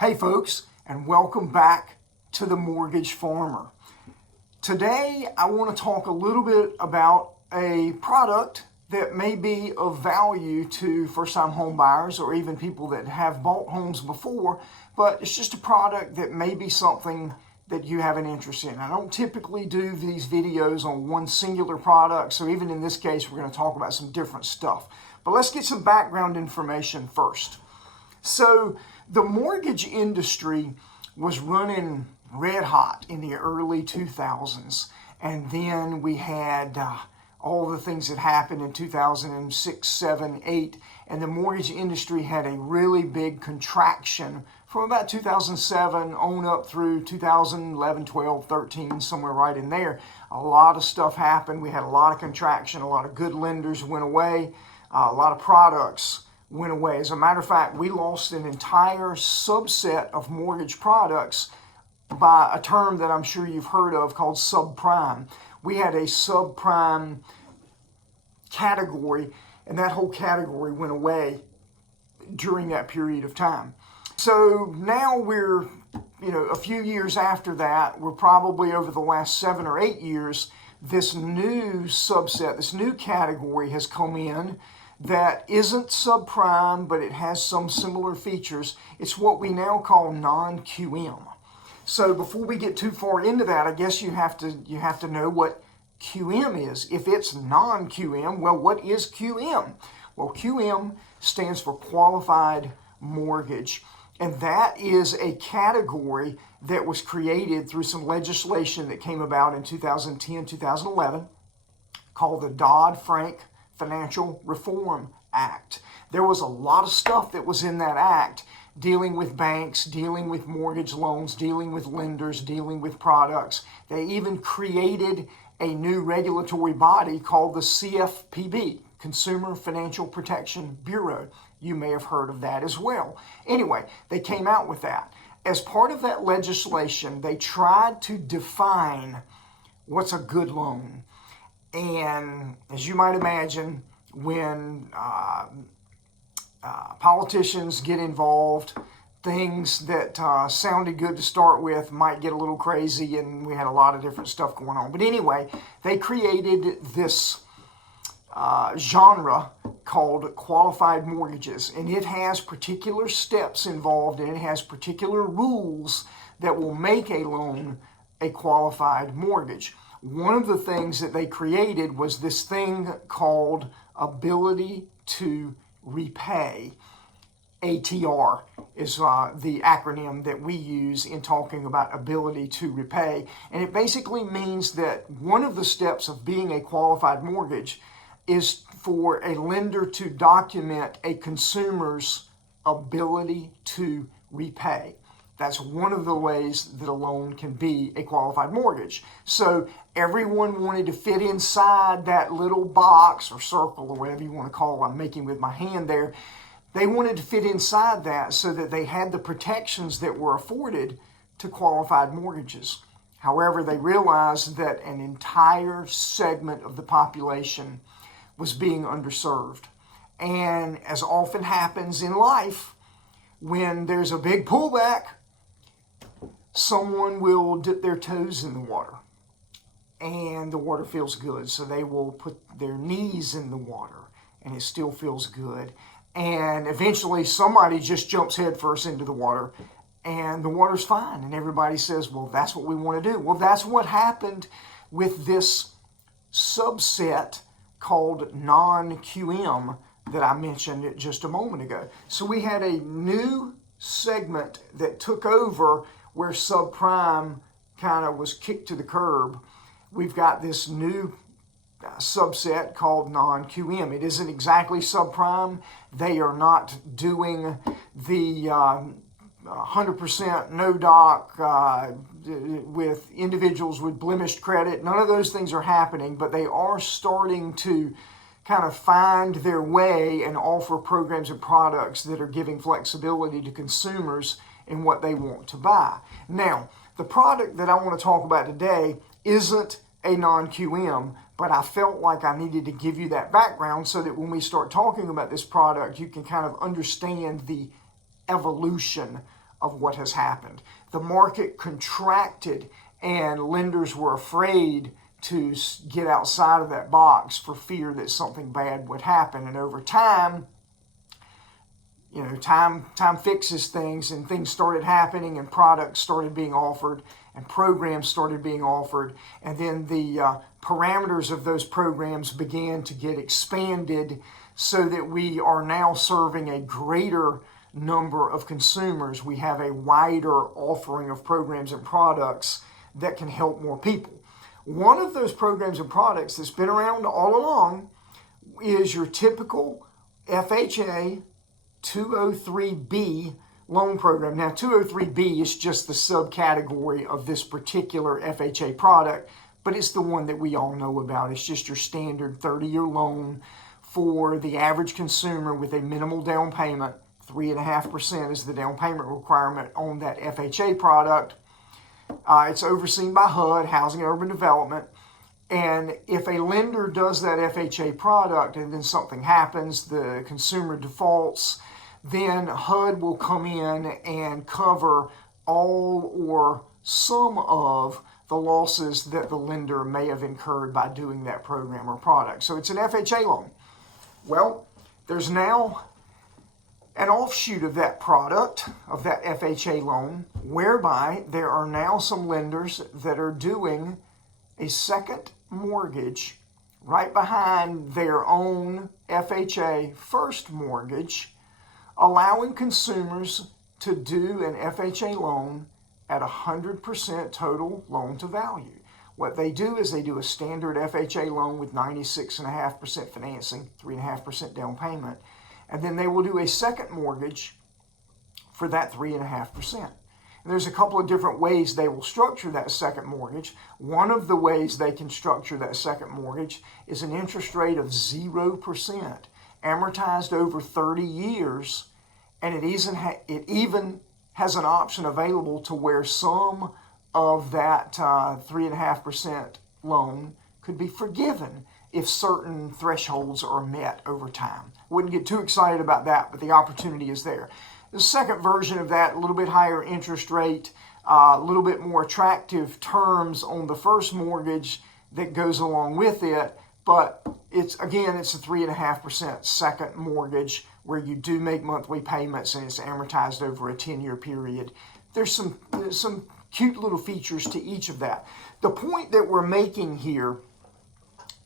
Hey folks, and welcome back to The Mortgage Farmer. Today I want to talk a little bit about a product that may be of value to first-time home buyers or even people that have bought homes before, but it's just a product that may be something that you have an interest in. I don't typically do these videos on one singular product, so even in this case we're going to talk about some different stuff. But let's get some background information first. So the mortgage industry was running red hot in the early 2000s. And then we had all the things that happened in 2006, 7, 8. And the mortgage industry had a really big contraction from about 2007 on up through 2011, 12, 13, somewhere right in there. A lot of stuff happened. We had a lot of contraction. A lot of good lenders went away. A lot of products went away. As a matter of fact, we lost an entire subset of mortgage products by a term that I'm sure you've heard of called subprime. We had a subprime category, and that whole category went away during that period of time. So now we're, a few years after that. We're probably over the last 7 or 8 years, this new subset, this new category has come in that isn't subprime, but it has some similar features. It's what we now call non-QM. So before we get too far into that, I guess you have to know what QM is. If it's non-QM, well, what is QM? Well, QM stands for Qualified Mortgage, and that is a category that was created through some legislation that came about in 2010, 2011, called the Dodd-Frank Financial Reform Act. There was a lot of stuff that was in that act dealing with banks, dealing with mortgage loans, dealing with lenders, dealing with products. They even created a new regulatory body called the CFPB, Consumer Financial Protection Bureau. You may have heard of that as well. Anyway, they came out with that. As part of that legislation, they tried to define what's a good loan. And as you might imagine, when politicians get involved, things that sounded good to start with might get a little crazy, and we had a lot of different stuff going on. But anyway, they created this genre called qualified mortgages, and it has particular steps involved, and it has particular rules that will make a loan a qualified mortgage. One of the things that they created was this thing called ability to repay. ATR is the acronym that we use in talking about ability to repay. And it basically means that one of the steps of being a qualified mortgage is for a lender to document a consumer's ability to repay. That's one of the ways that a loan can be a qualified mortgage. So everyone wanted to fit inside that little box or circle or whatever you want to call it. I'm making with my hand there. They wanted to fit inside that so that they had the protections that were afforded to qualified mortgages. However, they realized that an entire segment of the population was being underserved. And as often happens in life, when there's a big pullback, someone will dip their toes in the water and the water feels good. So they will put their knees in the water and it still feels good. And eventually somebody just jumps headfirst into the water and the water's fine. And everybody says, well, that's what we want to do. Well, that's what happened with this subset called non-QM that I mentioned just a moment ago. So we had a new segment that took over where subprime kind of was kicked to the curb. We've got this new subset called non-QM. It isn't exactly subprime. They are not doing the 100% no doc with individuals with blemished credit. None of those things are happening, but they are starting to kind of find their way and offer programs and products that are giving flexibility to consumers in what they want to buy. Now, the product that I want to talk about today isn't a non-QM, but I felt like I needed to give you that background so that when we start talking about this product, you can kind of understand the evolution of what has happened. The market contracted and lenders were afraid to get outside of that box for fear that something bad would happen. And over time, time fixes things, and things started happening, and products started being offered, and programs started being offered, and then the parameters of those programs began to get expanded so that we are now serving a greater number of consumers. We have a wider offering of programs and products that can help more people. One of those programs and products that's been around all along is your typical FHA 203B loan program. Now, 203B is just the subcategory of this particular FHA product, but it's the one that we all know about. It's just your standard 30-year loan for the average consumer with a minimal down payment. 3.5% is the down payment requirement on that FHA product. It's overseen by HUD, Housing and Urban Development. And if a lender does that FHA product and then something happens, the consumer defaults, then HUD will come in and cover all or some of the losses that the lender may have incurred by doing that program or product. So it's an FHA loan. Well, there's now an offshoot of that product, of that FHA loan, whereby there are now some lenders that are doing a second mortgage right behind their own FHA first mortgage, allowing consumers to do an FHA loan at 100% total loan to value. What they do is they do a standard FHA loan with 96.5% financing, 3.5% down payment, and then they will do a second mortgage for that 3.5%. And there's a couple of different ways they will structure that second mortgage. One of the ways they can structure that second mortgage is an interest rate of 0%, amortized over 30 years, and it even has an option available to where some of that 3.5% loan could be forgiven if certain thresholds are met over time. Wouldn't get too excited about that, but the opportunity is there. The second version of that, a little bit higher interest rate, a little bit more attractive terms on the first mortgage that goes along with it, but it's a 3.5% second mortgage where you do make monthly payments and it's amortized over a 10-year period. There's some cute little features to each of that. The point that we're making here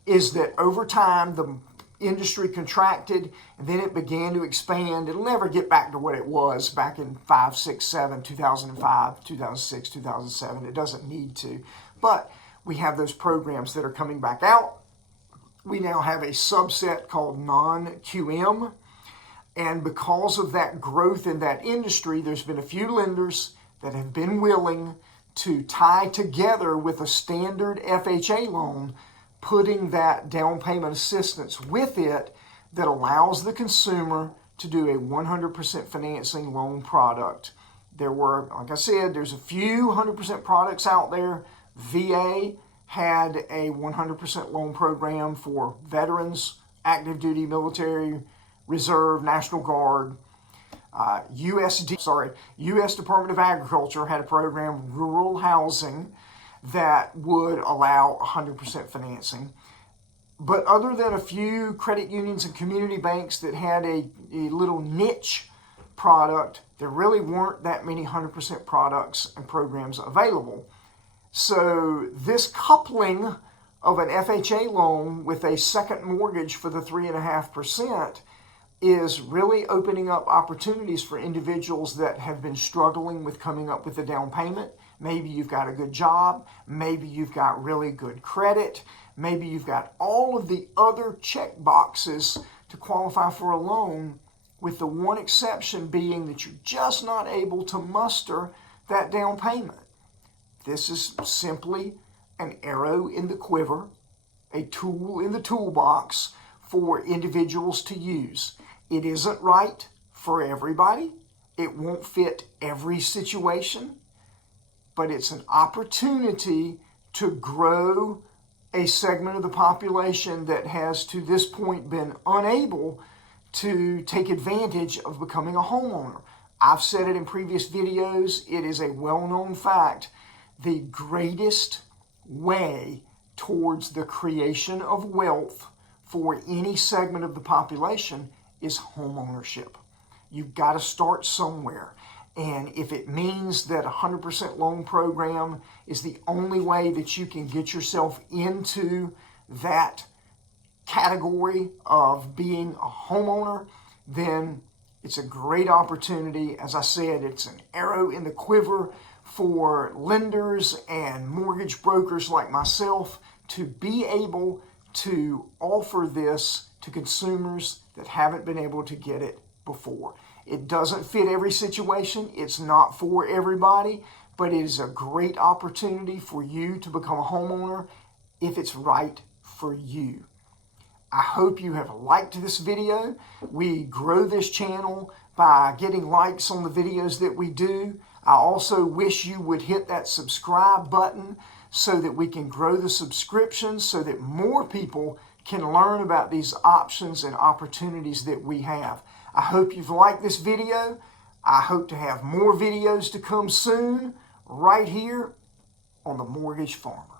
is that over time the industry contracted and then it began to expand. It'll never get back to what it was back in 5, 6, 7, 2005, 2006, 2007. It doesn't need to. But we have those programs that are coming back out. We now have a subset called non-QM. And because of that growth in that industry, there's been a few lenders that have been willing to tie together with a standard FHA loan, putting that down payment assistance with it that allows the consumer to do a 100% financing loan product. There were, like I said, there's a few 100% products out there. VA had a 100% loan program for veterans, active duty, military, reserve, National Guard. U.S. Department of Agriculture had a program, rural housing, that would allow 100% financing. But other than a few credit unions and community banks that had a little niche product, there really weren't that many 100% products and programs available. So this coupling of an FHA loan with a second mortgage for the 3.5% is really opening up opportunities for individuals that have been struggling with coming up with a down payment. Maybe you've got a good job. Maybe you've got really good credit. Maybe you've got all of the other check boxes to qualify for a loan, with the one exception being that you're just not able to muster that down payment. This is simply an arrow in the quiver, a tool in the toolbox for individuals to use. It isn't right for everybody. It won't fit every situation, but it's an opportunity to grow a segment of the population that has to this point been unable to take advantage of becoming a homeowner. I've said it in previous videos, it is a well-known fact, the greatest way towards the creation of wealth for any segment of the population is home ownership. You've got to start somewhere. And if it means that a 100% loan program is the only way that you can get yourself into that category of being a homeowner, then it's a great opportunity. As I said, it's an arrow in the quiver for lenders and mortgage brokers like myself to be able to offer this to consumers that haven't been able to get it before. It doesn't fit every situation. It's not for everybody, but it is a great opportunity for you to become a homeowner if it's right for you. I hope you have liked this video. We grow this channel by getting likes on the videos that we do. I also wish you would hit that subscribe button so that we can grow the subscriptions so that more people can learn about these options and opportunities that we have. I hope you've liked this video. I hope to have more videos to come soon right here on The Mortgage Farmer.